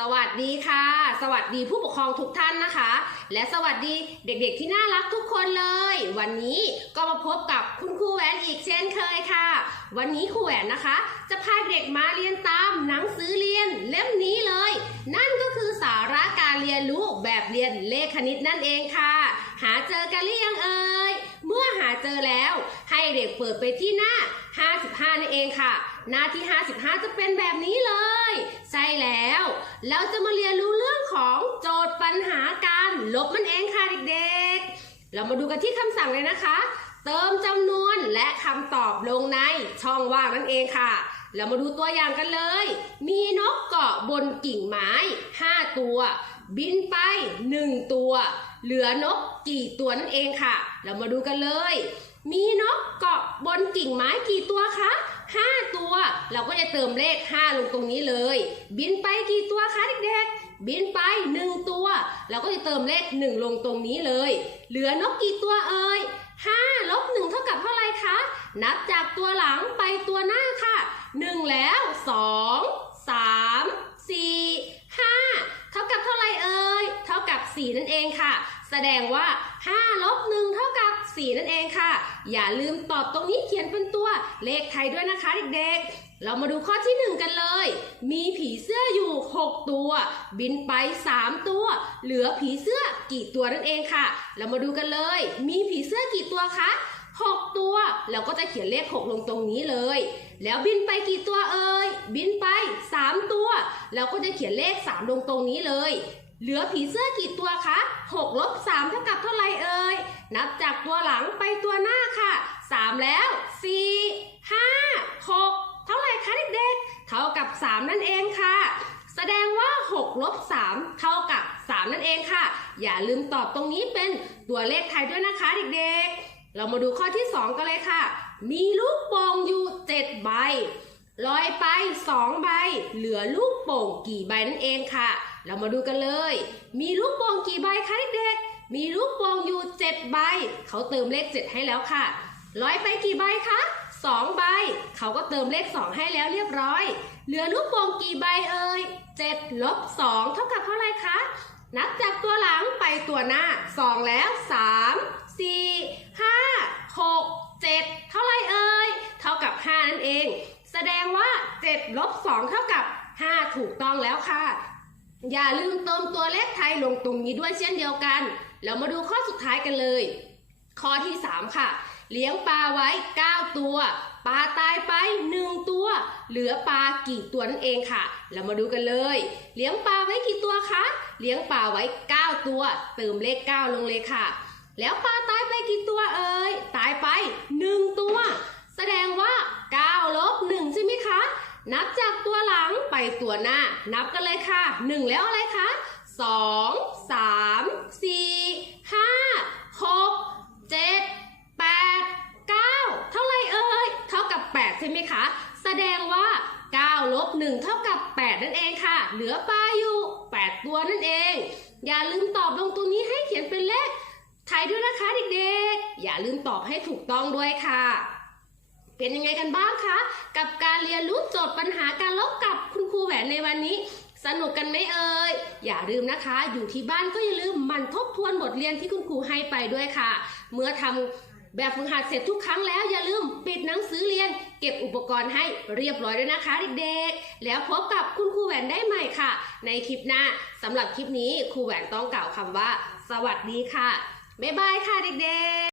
สวัสดีค่ะ สวัสดีผู้ปกครองทุกท่านนะคะ และสวัสดีเด็กๆที่น่ารักทุกคนเลย วันนี้ก็มาพบกับคุณครูแหวนอีกเช่นเคยค่ะ วันนี้ครูแหวนนะคะ จะพาเด็กมาเรียนตามหนังสือเรียนเล่มนี้เลย นั่นก็คือสาระการเรียนรู้แบบเรียนเลขคณิตนั่นเองค่ะ หาเจอกันหรือยังเอ่ย เมื่อหาเจอแล้วให้เด็กเปิดไปที่หน้า 55นั่นเองค่ะ หน้าที่ 55 จะเป็นแบบนี้เลย ใช่แล้ว เราจะมาเรียนรู้เรื่องของโจทย์ปัญหาการลบมันเองค่ะเด็กๆ เรามาดูกันที่คำสั่งเลยนะคะ เติมจำนวนและคำตอบลงในช่องว่างนั่นเองค่ะเรามาดูตัวอย่างกันเลย มีนกเกาะบนกิ่งไม้ 5 ตัว บินไป 1 ตัว เหลือนกกี่ตัวนั่นเองค่ะ เรามาดูกันเลย มีนกเกาะบนกิ่งไม้กี่ตัวคะ5 ตัว เราก็จะเติมเลข 5 ลงตรงนี้เลย บินไปกี่ตัวคะเด็กๆ บินไป 1 ตัว เราก็จะเติมเลข 1 ลงตรงนี้เลย เหลือนกกี่ตัวเอ่ย5ลบ1เท่ากับเท่าไรคะ นับจากตัวหลังไปตัวหน้าค่ะ 1 แล้ว 2 3 4 5 เท่ากับเท่าไหร่เอ่ย เท่ากับ 4 นั่นเองค่ะ แสดงว่า5ลบ1เท่ากับ 4 นั่นเองค่ะ อย่าลืมตอบตรงนี้เขียนเป็นตัวเลขไทยด้วยนะคะเด็กๆ เรามาดูข้อที่ 1 กันเลย มีผีเสื้ออยู่ 6 ตัว บินไป 3 ตัว เหลือผีเสื้อกี่ตัวนั่นเองค่ะ เรามาดูกันเลย มีผีเสื้อกี่ตัวคะ6 ตัวเราก็จะเขียนเลข 6 ลงตรงนี้เลย แล้วบินไปกี่ตัวเอ่ยบินไป 3 ตัวเราก็จะเขียนเลข 3 ลงตรงนี้เลย เหลือผีเสื้อกี่ตัวคะ6ลบ3เท่ากับเท่าไรเอ่ย นับจากตัวหลังไปตัวหน้าค่ะ 3 แล้ว 4 5 6 เท่าไรคะเด็กๆ เท่ากับ 3 นั่นเองค่ะ แสดงว่า6ลบ3เท่ากับ 3 นั่นเองค่ะ อย่าลืมตอบตรงนี้เป็นตัวเลขไทยด้วยนะคะเด็กๆ เรามาดูข้อที่ 2 กันเลยค่ะ มีลูกโป่งอยู่ 7 ใบลอยไป 2 ใบ เหลือลูกโป่งกี่ใบนั่นเองค่ะ เรามาดูกันเลย มีลูกโป่งกี่ใบคะเด็กๆ มีลูกโป่งอยู่7ใบ เขาเติมเลข 7 ให้แล้วค่ะลอยไปกี่ใบคะ2ใบ เขาก็เติมเลข 2 ให้แล้วเรียบร้อย เหลือลูกโป่งกี่ใบเอ่ย7ลบ2เท่ากับเท่าไหร่คะ นับจากตัวหลังไปตัวหน้า 2 แล้ว 3 4 5 6 7 เท่าไรเอ่ย เท่ากับ 5 นั่นเอง แสดงว่า7ลบ2เท่ากับ 5 ถูกต้องแล้วค่ะ อย่าลืมเติมตัวเลขไทยลงตรงนี้ด้วยเช่นเดียวกันเรามาดูข้อสุดท้ายกันเลย ข้อที่ 3 ค่ะ เลี้ยงปลาไว้ 9 ตัว ปลาตายไป 1 ตัว เหลือปลากี่ตัวนั่นเองค่ะ เรามาดูกันเลย เลี้ยงปลาไว้กี่ตัวคะ เลี้ยงปลาไว้ 9 ตัว เติมเลข 9 ลงเลยค่ะ แล้วปลาตายไปกี่ตัวเอ่ย ตายไป 1 ตัว แสดงว่า9ลบ1ใช่ไหมคะ นับจาก ตัวหลังไปตัวหน้า นับกันเลยค่ะ 1 แล้วอะไรคะ2 3 4 5 6 7 8 9 เท่าไรเอ่ย เท่ากับ 8 ใช่ไหมคะ แสดงว่า9ลบ1เท่ากับ 8 นั่นเองค่ะ เหลือปลาอยู่ 8 ตัวนั่นเอง อย่าลืมตอบลงตรงนี้ให้เขียนเป็นเลขไทยด้วยนะคะเด็กๆ อย่าลืมตอบให้ถูกต้องด้วยค่ะ เป็นยังไงกันบ้างคะ กับการเรียนรู้โจทย์ปัญหาการลบกับคุณครูแหวนในวันนี้ สนุกกันไหมเอ่ย อย่าลืมนะคะ อยู่ที่บ้านก็อย่าลืมหมันทบทวนบทเรียนที่คุณครูให้ไปด้วยค่ะ เมื่อทำแบบฝึกหัดเสร็จทุกครั้งแล้วอย่าลืมปิดหนังสือเรียน เก็บอุปกรณ์ให้เรียบร้อยด้วยนะคะเด็กๆ แล้วพบกับคุณครูแหวนได้ใหม่ค่ะ ในคลิปหน้าสำหรับคลิปนี้ครูแหวนต้องกล่าวคำว่า สวัสดีค่ะ บ๊ายบายค่ะเด็กๆ